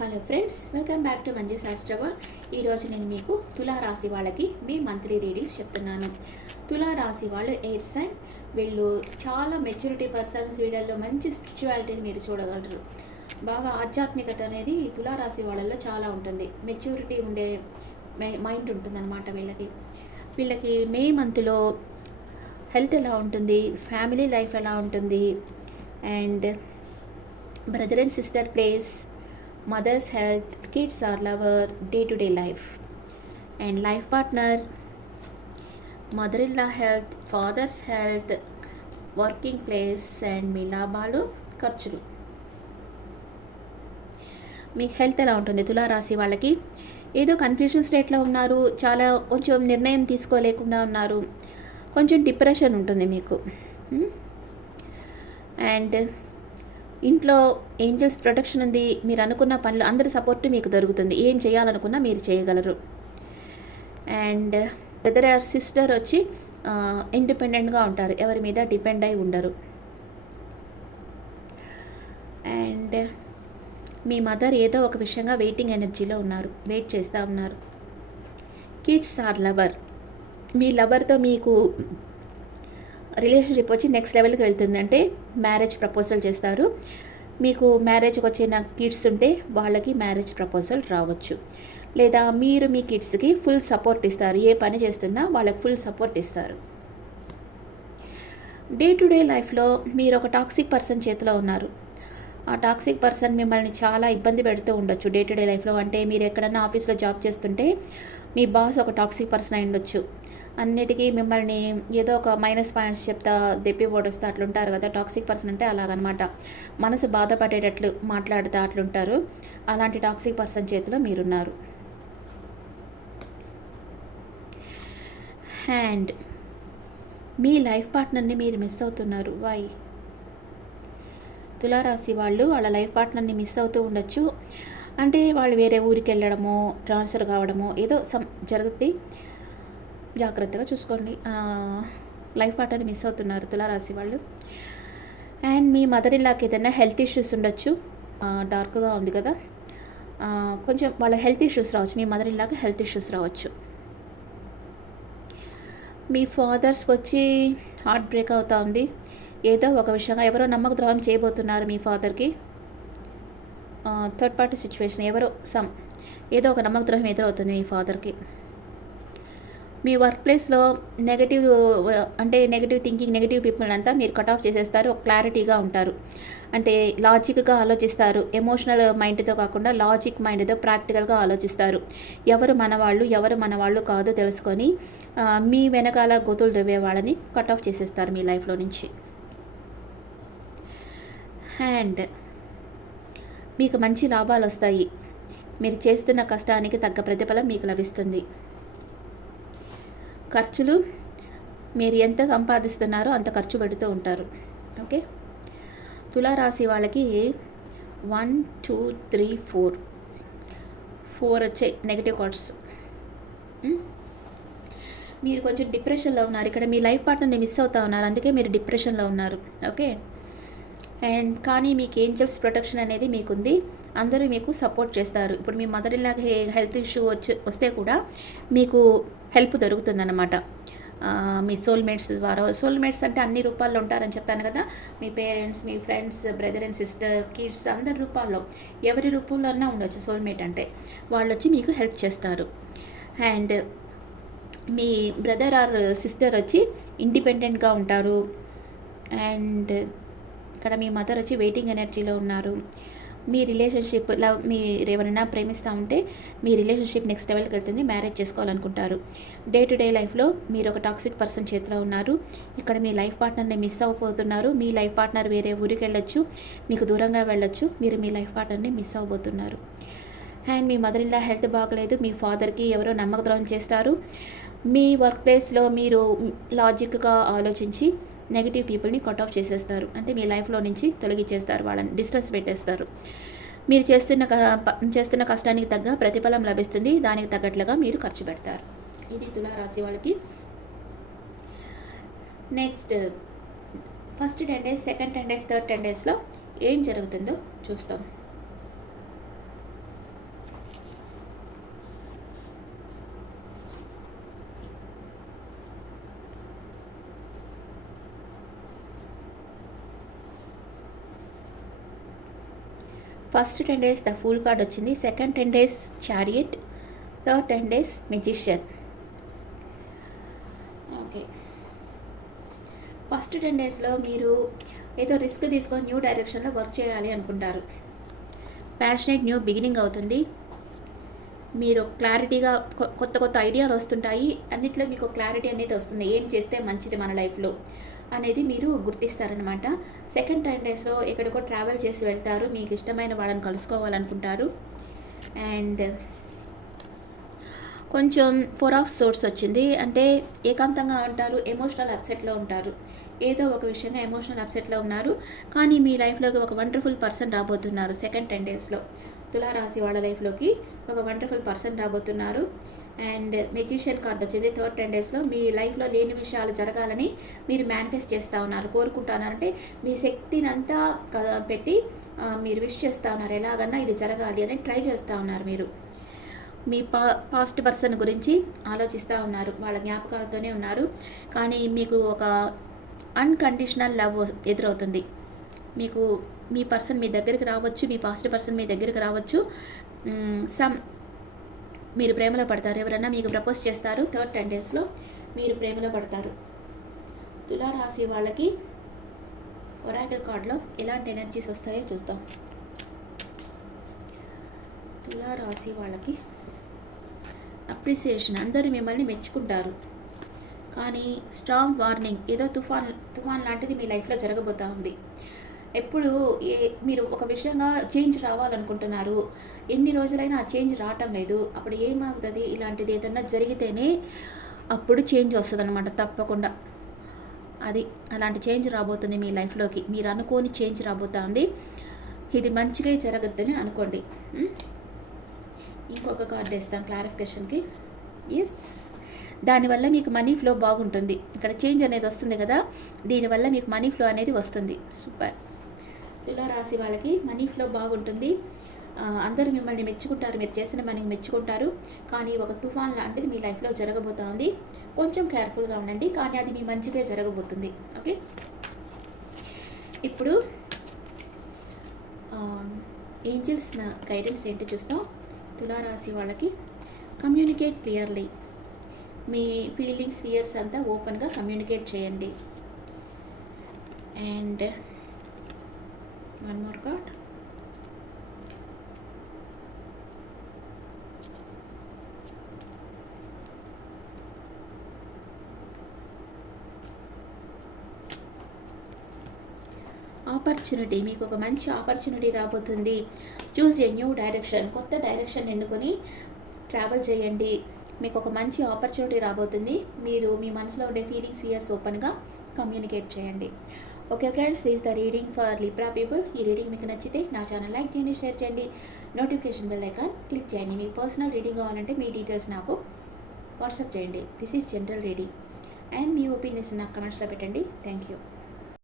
Hello friends, welcome back to Manju శాస్త్రవర్. ఈరోజు నేను మీకు తులారాశి వాళ్ళకి మీ మంత్లీ రీడింగ్స్ చెప్తున్నాను. తులారాశి వాళ్ళు ఎయిర్ సైన్. వీళ్ళు చాలా మెచ్యూరిటీ పర్సన్స్. వీళ్ళల్లో మంచి స్పిరిచువాలిటీని మీరు చూడగలరు. బాగా ఆధ్యాత్మికత అనేది తులారాశి వాళ్ళల్లో చాలా ఉంటుంది. మెచ్యూరిటీ ఉండే మైండ్ ఉంటుందన్నమాట వీళ్ళకి మే మంత్లో హెల్త్ ఎలా ఉంటుంది, ఫ్యామిలీ లైఫ్ ఎలా ఉంటుంది, and brother and sister place, mother's health, kids are lover, day-to-day life, and life partner, mother-in-law health, father's health, working place, and మీ లాభాలు ఖర్చులు. మీ హెల్త్ ఎలా ఉంటుంది? తులారాశి వాళ్ళకి ఏదో కన్ఫ్యూజన్ స్టేట్లో ఉన్నారు, చాలా కొంచెం నిర్ణయం తీసుకోలేకుండా ఉన్నారు, కొంచెం డిప్రెషన్ ఉంటుంది మీకు. అండ్ ఇంట్లో ఏంజల్స్ ప్రొటెక్షన్ ఉంది. మీరు అనుకున్న పనులు అందరి సపోర్ట్ మీకు దొరుకుతుంది. ఏం చేయాలనుకున్నా మీరు చేయగలరు. అండ్ బ్రదర్ ఆర్ సిస్టర్ వచ్చి ఇండిపెండెంట్గా ఉంటారు, ఎవరి మీద డిపెండ్ అయి ఉండరు. అండ్ మీ మదర్ ఏదో ఒక విషయంగా వెయిటింగ్ ఎనర్జీలో ఉన్నారు, వెయిట్ చేస్తూ ఉన్నారు. Kids are lover. మీ లవర్తో మీకు రిలేషన్షిప్ వచ్చి నెక్స్ట్ లెవెల్కి వెళ్తుంది. అంటే మ్యారేజ్ ప్రపోజల్ చేస్తారు. మీకు మ్యారేజ్కి వచ్చిన కిడ్స్ ఉంటే వాళ్ళకి మ్యారేజ్ ప్రపోజల్ రావచ్చు. లేదా మీరు మీ కిడ్స్కి ఫుల్ సపోర్ట్ ఇస్తారు. ఏ పని చేస్తున్నా వాళ్ళకి ఫుల్ సపోర్ట్ ఇస్తారు. డే టు డే లైఫ్లో మీరు ఒక టాక్సిక్ పర్సన్ చేతిలో ఉన్నారు. ఆ టాక్సిక్ పర్సన్ మిమ్మల్ని చాలా ఇబ్బంది పెడుతూ ఉండొచ్చు డే టు డే లైఫ్లో. అంటే మీరు ఎక్కడన్నా ఆఫీస్లో జాబ్ చేస్తుంటే మీ బాస్ ఒక టాక్సిక్ పర్సన్ అయి ఉండొచ్చు. అన్నిటికీ మిమ్మల్ని ఏదో ఒక మైనస్ పాయింట్స్ చెప్తా దెప్పి ఓడిస్తూ అట్లుంటారు కదా. టాక్సిక్ పర్సన్ అంటే అలాగనమాట. మనసు బాధపడేటట్లు మాట్లాడుతూ అట్లుంటారు. అలాంటి టాక్సిక్ పర్సన్ చేతిలో మీరున్నారు. అండ్ మీ లైఫ్ పార్ట్నర్ని మీరు మిస్ అవుతున్నారు. వై? తులారాశి వాళ్ళు వాళ్ళ లైఫ్ పార్ట్నర్ని మిస్ అవుతూ ఉండొచ్చు. అంటే వాళ్ళు వేరే ఊరికి వెళ్ళడమో, ట్రాన్స్ఫర్ కావడమో ఏదో జరుగుతుంది. జాగ్రత్తగా చూసుకోండి. లైఫ్ పార్ట్నర్ని మిస్ అవుతున్నారు తులారాశి వాళ్ళు. అండ్ మీ మదర్ ఇన్లాకి ఏదైనా హెల్త్ ఇష్యూస్ ఉండొచ్చు. డార్క్గా ఉంది కదా, కొంచెం వాళ్ళ హెల్త్ ఇష్యూస్ రావచ్చు. మీ మదర్ ఇన్లాకి హెల్త్ ఇష్యూస్ రావచ్చు. మీ ఫాదర్స్కి వచ్చి హార్ట్ బ్రేక్ అవుతూ ఉంది. ఏదో ఒక విషయంగా ఎవరో నమ్మక ద్రోహం చేయబోతున్నారు మీ ఫాదర్కి. థర్డ్ పార్టీ సిచ్యువేషన్, ఎవరో ఏదో ఒక నమ్మక ద్రోహం ఎదురవుతుంది మీ ఫాదర్కి. మీ వర్క్ ప్లేస్లో నెగటివ్ థింకింగ్, నెగటివ్ పీపుల్ అంతా మీరు కట్ ఆఫ్ చేసేస్తారు. ఒక క్లారిటీగా ఉంటారు. అంటే లాజిక్గా ఆలోచిస్తారు. ఎమోషనల్ మైండ్తో కాకుండా లాజిక్ మైండ్తో ప్రాక్టికల్గా ఆలోచిస్తారు. ఎవరు మనవాళ్ళు కాదో తెలుసుకొని మీ వెనకాల గోతులు దువ్వే వాళ్ళని కట్ ఆఫ్ చేసేస్తారు మీ లైఫ్లో నుంచి. అండ్ మీకు మంచి లాభాలు వస్తాయి. మీరు చేస్తున్న కష్టానికి తగ్గ ప్రతిఫలం మీకు లభిస్తుంది. ఖర్చులు, మీరు ఎంత సంపాదిస్తున్నారో అంత ఖర్చు పెడుతూ ఉంటారు. ఓకే, తులారాశి వాళ్ళకి 1 2 3 4 వచ్చాయి నెగిటివ్ కార్డ్స్. మీరు కొంచెం డిప్రెషన్లో ఉన్నారు. ఇక్కడ మీ లైఫ్ పార్ట్నర్ని మిస్ అవుతూ ఉన్నారు, అందుకే మీరు డిప్రెషన్లో ఉన్నారు. ఓకే, అండ్ కానీ మీకు ఏంజల్స్ ప్రొటెక్షన్ అనేది మీకుంది. అందరూ మీకు సపోర్ట్ చేస్తారు. ఇప్పుడు మీ మదర్ ఇన్లాకి హెల్త్ ఇష్యూ వస్తే కూడా మీకు హెల్ప్ దొరుకుతుందన్నమాట మీ సోల్మేట్స్ ద్వారా. సోల్మేట్స్ అంటే అన్ని రూపాల్లో ఉంటారని చెప్పాను కదా. మీ పేరెంట్స్, మీ friends, brother and sister, kids, అందరి రూపాల్లో, ఎవరి రూపంలో అన్నా ఉండొచ్చు. సోల్మేట్ అంటే వాళ్ళు వచ్చి మీకు హెల్ప్ చేస్తారు. And me brother are sister వచ్చి ఇండిపెండెంట్గా ఉంటారు. అండ్ ఇక్కడ మీ మదర్ వచ్చి వెయిటింగ్ ఎనర్జీలో ఉన్నారు. మీ రిలేషన్షిప్ మీరు ఎవరైనా ప్రేమిస్తూ ఉంటే మీ రిలేషన్షిప్ నెక్స్ట్ లెవెల్కి వెళ్తుంది. మ్యారేజ్ చేసుకోవాలనుకుంటారు. డే టు డే లైఫ్లో మీరు ఒక టాక్సిక్ పర్సన్ చేతిలో ఉన్నారు. ఇక్కడ మీ లైఫ్ పార్ట్నర్ని మిస్ అవ్వబోతున్నారు. మీ లైఫ్ పార్ట్నర్ వేరే ఊరికి వెళ్ళొచ్చు, మీకు దూరంగా వెళ్ళొచ్చు. మీరు మీ లైఫ్ పార్ట్నర్ని మిస్ అవ్వబోతున్నారు. అండ్ మీ మదర్ ఇన్లా హెల్త్ బాగలేదు. మీ ఫాదర్కి ఎవరో నమ్మక ద్రోహం చేస్తారు. మీ వర్క్ ప్లేస్లో మీరు లాజిక్గా ఆలోచించి నెగిటివ్ పీపుల్ని కట్ ఆఫ్ చేసేస్తారు. అంటే మీ లైఫ్లో నుంచి తొలగించేస్తారు, వాళ్ళని డిస్టెన్స్ పెట్టేస్తారు. మీరు చేస్తున్న కష్టానికి తగ్గ ప్రతిఫలం లభిస్తుంది. దానికి తగ్గట్లుగా మీరు ఖర్చు పెడతారు. ఇది తులారాశి వాళ్ళకి. Next first 10 days, second 10 days, third 10 daysలో ఏం జరుగుతుందో చూస్తాం. First 10 days the fool card వచ్చింది, second 10 days chariot, third 10 days magician. Okay, first 10 డేస్లో మీరు ఏదో రిస్క్ తీసుకొని న్యూ డైరెక్షన్లో వర్క్ చేయాలి అనుకుంటారు. ప్యాషనేట్ న్యూ బిగినింగ్ అవుతుంది. మీరు క్లారిటీగా కొత్త కొత్త ఐడియాలు వస్తుంటాయి, అన్నిట్లో మీకు క్లారిటీ అనేది వస్తుంది, ఏం చేస్తే మంచిది మన లైఫ్లో అనేది మీరు గుర్తిస్తారనమాట. సెకండ్ 10 డేస్లో ఎక్కడికో ట్రావెల్ చేసి వెళ్తారు, మీకు ఇష్టమైన వాళ్ళని కలుసుకోవాలనుకుంటారు. అండ్ కొంచెం 4 ఆఫ్ సోర్స్ వచ్చింది, అంటే ఏకాంతంగా ఉంటారు, ఎమోషనల్ అప్సెట్లో ఉంటారు, ఏదో ఒక విషయంగా ఎమోషనల్ అప్సెట్లో ఉన్నారు. కానీ మీ లైఫ్లోకి ఒక వండర్ఫుల్ పర్సన్ రాబోతున్నారు. సెకండ్ 10 డేస్లో తులారాశి వాళ్ళ లైఫ్లోకి ఒక వండర్ఫుల్ పర్సన్ రాబోతున్నారు. అండ్ మెజిషియన్ కార్డ్ వచ్చింది. థర్డ్ 10 డేస్లో మీ లైఫ్లో లేని విషయాలు జరగాలని మీరు మేనిఫెస్ట్ చేస్తూ ఉన్నారు, కోరుకుంటున్నారంటే మీ శక్తిని అంతా పెట్టి మీరు విష్ చేస్తూ ఉన్నారు, ఎలాగన్నా ఇది జరగాలి అని ట్రై చేస్తూ ఉన్నారు. మీరు మీ పాస్ట్ పర్సన్ గురించి ఆలోచిస్తూ ఉన్నారు, వాళ్ళ జ్ఞాపకాలతోనే ఉన్నారు. కానీ మీకు ఒక అన్కండిషనల్ లవ్ ఎదురవుతుంది. మీకు మీ పర్సన్ మీ దగ్గరికి రావచ్చు, మీ పాస్ట్ పర్సన్ మీ దగ్గరికి రావచ్చు. మీరు ప్రేమలో పడతారు, ఎవరైనా మీకు ప్రపోజ్ చేస్తారు. థర్డ్ 10 డేస్లో మీరు ప్రేమలో పడతారు. తులారాశి వాళ్ళకి ఒరాకిల్ కార్డ్లో ఎలాంటి ఎనర్జీస్ వస్తాయో చూద్దాం. తులారాశి వాళ్ళకి అప్రిసియేషన్, అందరూ మిమ్మల్ని మెచ్చుకుంటారు. కానీ స్ట్రాంగ్ వార్నింగ్, ఏదో తుఫాన్ లాంటిది మీ లైఫ్లో జరగబోతూ ఉంది. ఎప్పుడు మీరు ఒక విషయంగా చేంజ్ రావాలనుకుంటున్నారు, ఎన్ని రోజులైనా ఆ చేంజ్ రావటం లేదు. అప్పుడు ఏమవుతుంది, ఇలాంటిది ఏదన్నా జరిగితేనే అప్పుడు చేంజ్ వస్తుంది అనమాట, తప్పకుండా. అది అలాంటి చేంజ్ రాబోతుంది మీ లైఫ్లోకి, మీరు అనుకోని చేంజ్ రాబోతుంది. ఇది మంచిగా జరగద్దని అనుకోండి. ఇంకొక కార్డ్ వేస్తాం క్లారిఫికేషన్కి. ఎస్, దానివల్ల మీకు మనీ ఫ్లో బాగుంటుంది. ఇక్కడ చేంజ్ అనేది వస్తుంది కదా, దీనివల్ల మీకు మనీ ఫ్లో అనేది వస్తుంది. సూపర్. తులారాశి వాళ్ళకి మనీ ఫ్లో బాగుంటుంది, అందరూ మిమ్మల్ని మెచ్చుకుంటారు, మీరు చేసిన మనకి మెచ్చుకుంటారు. కానీ ఒక తుఫాన్ లాంటిది మీ లైఫ్లో జరగబోతోంది, కొంచెం కేర్ఫుల్గా ఉండండి, కానీ అది మీ మంచిగా జరగబోతుంది. ఓకే, ఇప్పుడు ఏంజల్స్ గైడెన్స్ ఏంటి చూస్తాం. తులారాశి వాళ్ళకి కమ్యూనికేట్ క్లియర్లీ, మీ ఫీలింగ్స్ ఫియర్స్ అంతా ఓపెన్గా కమ్యూనికేట్ చేయండి. And one more card. Opportunity, మీకు ఒక మంచి ఆపర్చునిటీ రాబోతుంది. చూస్ ఏ న్యూ డైరెక్షన్, కొత్త డైరెక్షన్ ఎన్నుకొని ట్రావెల్ చేయండి. మీకు ఒక మంచి ఆపర్చునిటీ రాబోతుంది. మీరు మీ మనసులో ఉండే ఫీలింగ్స్ ఫియర్స్ ఓపెన్గా కమ్యూనికేట్ చేయండి. Okay friends, is the reading for Libra people. ఈ రీడింగ్ మీకు నచ్చితే నా ఛానల్ లైక్ చేయండి, షేర్ చేయండి, నోటిఫికేషన్ బెల్ ఐకాన్ క్లిక్ చేయండి. మీకు పర్సనల్ రీడింగ్ కావాలంటే మీ డీటెయిల్స్ నాకు వాట్సాప్ చేయండి. This is general reading and me opinions నాకు కమెంట్స్లో పెట్టండి. Thank you.